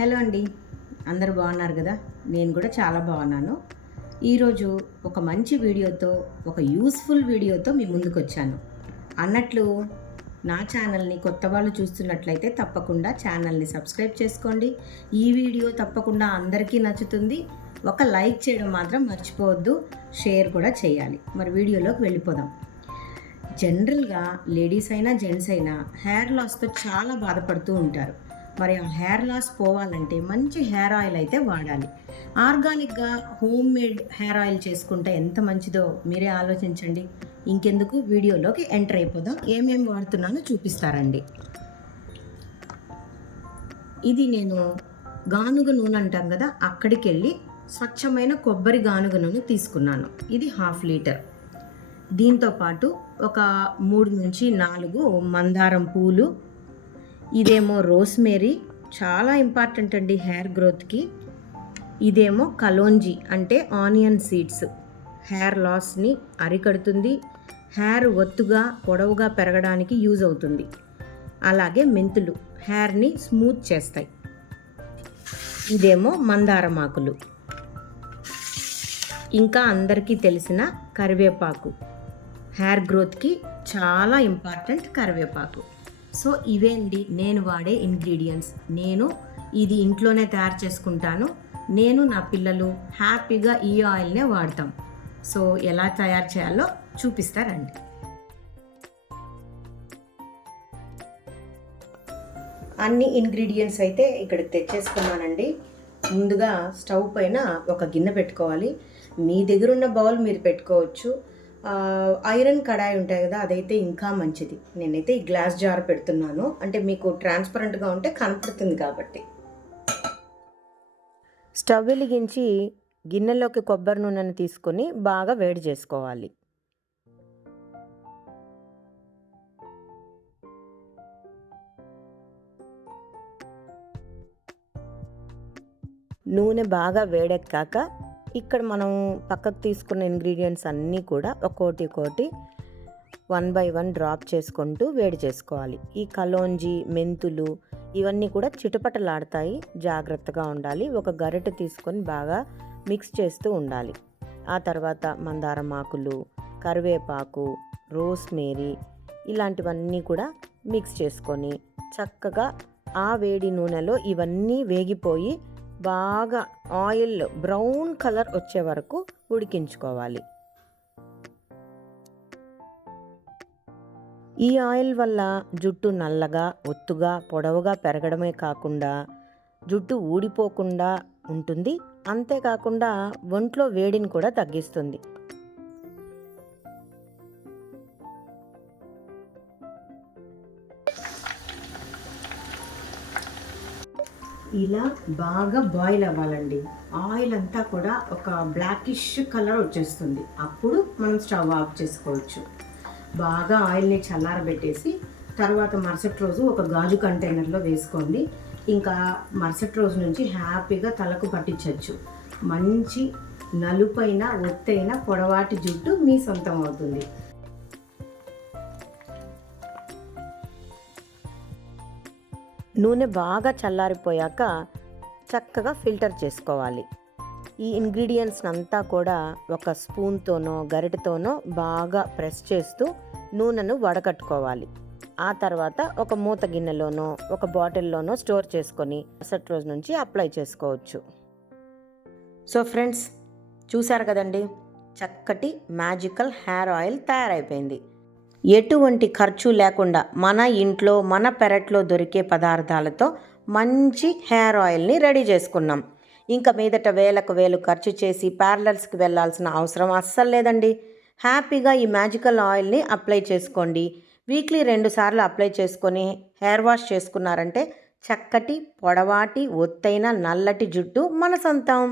Hello అండి. అందరు బాగున్నారు కదా? నేను కూడా చాలా బాగున్నాను. ఈరోజు ఒక మంచి వీడియోతో ఒక యూస్ఫుల్ వీడియోతో మీ ముందుకు వచ్చాను అన్నట్లు నా ఛానల్ని కొత్త వాళ్ళు చూస్తున్నట్లయితే తప్పకుండా ఛానల్ని సబ్స్క్రైబ్ చేసుకోండి. ఈ వీడియో తప్పకుండా అందరికీ నచ్చుతుంది. ఒక లైక్ చేయడం మాత్రం మర్చిపోవద్దు. షేర్ కూడా చేయాలి. మరి వీడియోలోకి వెళ్ళిపోదాం. జనరల్గా లేడీస్ అయినా జెంట్స్ అయినా హెయిర్ లాస్తో చాలా బాధపడుతూ ఉంటారు. మరి ఆ హెయిర్ లాస్ పోవాలంటే మంచి హెయిర్ ఆయిల్ అయితే వాడాలి. ఆర్గానిక్గా హోమ్ మేడ్ హెయిర్ ఆయిల్ చేసుకుంటే ఎంత మంచిదో మీరే ఆలోచించండి. ఇంకెందుకు? వీడియోలోకి ఎంటర్ అయిపోదాం. ఏమేమి వాడుతున్నానో చూపిస్తారండి. ఇది నేను గానుగ నూనె అంటాం కదా అక్కడికి వెళ్ళి స్వచ్ఛమైన కొబ్బరి గానుగ నూనె తీసుకున్నాను. ఇది హాఫ్ లీటర్. దీంతో పాటు ఒక మూడు నుంచి నాలుగు మందారం పూలు ఇదేమో రోస్మేరీ చాలా ఇంపార్టెంట్ అండి హెయిర్ గ్రోత్కి. ఇదేమో కలోంజీ అంటే ఆనియన్ సీడ్స్. హెయిర్ లాస్ని అరికడుతుంది. హెయిర్ ఒత్తుగా పొడవుగా పెరగడానికి యూజ్ అవుతుంది. అలాగే మెంతులు హెయిర్ని స్మూత్ చేస్తాయి. ఇదేమో మందారమాకులు. ఇంకా అందరికీ తెలిసిన కరివేపాకు. హెయిర్ గ్రోత్కి చాలా ఇంపార్టెంట్ కరివేపాకు. సో ఇవేంటి నేను వాడే ఇంగ్రీడియంట్స్ నేను ఇది ఇంట్లోనే తయారు చేసుకుంటాను. నేను నా పిల్లలు హ్యాపీగా ఈ ఆయిల్నే వాడతాం. సో ఎలా తయారు చేయాలో చూపిస్తారండి. అన్ని ఇంగ్రీడియంట్స్ అయితే ఇక్కడ తెచ్చేసుకున్నానండి. ముందుగా స్టవ్ పైన ఒక గిన్నె పెట్టుకోవాలి. మీ దగ్గర ఉన్న బౌల్ మీరు పెట్టుకోవచ్చు. ఐరన్ కడాయి ఉంటాయి కదా అదైతే ఇంకా మంచిది. నేనైతే ఈ గ్లాస్ జార్ పెడుతున్నాను. అంటే మీకు ట్రాన్స్పరెంట్గా ఉంటే కనపడుతుంది కాబట్టి. స్టవ్ వెలిగించి గిన్నెలోకి కొబ్బరి నూనెను తీసుకొని బాగా వేడి చేసుకోవాలి. నూనె బాగా వేడెక్కాక ఇక్కడ మనం పక్కకు తీసుకున్న ఇంగ్రీడియంట్స్ అన్నీ కూడా ఒక్కోటి ఒక్కోటి వన్ బై వన్ డ్రాప్ చేసుకుంటూ వేడి చేసుకోవాలి. ఈ కలోంజి మెంతులు ఇవన్నీ కూడా చిటపటలాడతాయి. జాగ్రత్తగా ఉండాలి. ఒక గరిటె తీసుకొని బాగా మిక్స్ చేస్తూ ఉండాలి. ఆ తర్వాత మందారం ఆకులు కరివేపాకు రోస్మేరీ ఇలాంటివన్నీ కూడా మిక్స్ చేసుకొని చక్కగా ఆ వేడి నూనెలో ఇవన్నీ వేగిపోయి బాగా ఆయిల్ బ్రౌన్ కలర్ వచ్చే వరకు ఉడికించుకోవాలి. ఈ ఆయిల్ వల్ల జుట్టు నల్లగా ఒత్తుగా పొడవుగా పెరగడమే కాకుండా జుట్టు ఊడిపోకుండా ఉంటుంది. అంతేకాకుండా ఒంట్లో వేడిని కూడా తగ్గిస్తుంది. ఇలా బాగా బాయిల్ అవ్వాలండి. ఆయిల్ అంతా కూడా ఒక బ్లాకిష్ కలర్ వచ్చేస్తుంది. అప్పుడు మనం స్టవ్ ఆఫ్ చేసుకోవచ్చు. బాగా ఆయిల్ని చల్లారబెట్టేసి తర్వాత మరుసటి రోజు ఒక గాజు కంటైనర్లో వేసుకోండి. ఇంకా మరుసటి రోజు నుంచి హ్యాపీగా తలకు పట్టించవచ్చు మంచి నలుపైన ఒత్తైన పొడవాటి జుట్టు మీ సొంతం అవుతుంది. నూనె బాగా చల్లారిపోయాక చక్కగా ఫిల్టర్ చేసుకోవాలి. ఈ ఇంగ్రీడియంట్స్ అంతా కూడా ఒక స్పూన్తోనో గరిటెతోనో బాగా ప్రెస్ చేస్తూ నూనెను వడకట్టుకోవాలి. ఆ తర్వాత ఒక మూత గిన్నెలోనో ఒక బాటిల్లోనో స్టోర్ చేసుకొని మరుసటి రోజు నుంచి అప్లై చేసుకోవచ్చు. సో ఫ్రెండ్స్ చూశారు కదండి? చక్కటి మ్యాజికల్ హెయిర్ ఆయిల్ తయారైపోయింది. ఎటువంటి ఖర్చు లేకుండా మన ఇంట్లో మన పెరట్లో దొరికే పదార్థాలతో మంచి హెయిర్ ఆయిల్ని రెడీ చేసుకున్నాం. ఇంకా మీదట వేలకు వేలు ఖర్చు చేసి పార్లర్స్కి వెళ్ళాల్సిన అవసరం అస్సలు లేదండి. హ్యాపీగా ఈ మ్యాజికల్ ఆయిల్ని అప్లై చేసుకోండి. వీక్లీ రెండు సార్లు అప్లై చేసుకొని హెయిర్ వాష్ చేసుకున్నారంటే చక్కటి పొడవాటి ఒత్తైన నల్లటి జుట్టు మన సొంతం.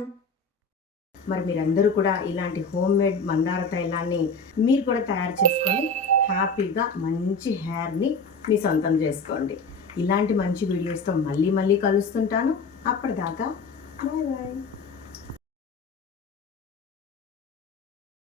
మరి మీరందరూ కూడా ఇలాంటి హోమ్ మేడ్ మందార తైలాన్ని మీరు కూడా తయారు చేసుకొని హ్యాపీగా మంచి హెయిర్ని మీ సొంతం చేసుకోండి. ఇలాంటి మంచి వీడియోస్తో మళ్ళీ మళ్ళీ కలుస్తుంటాను. అప్పటిదాకా బాయ్ బాయ్.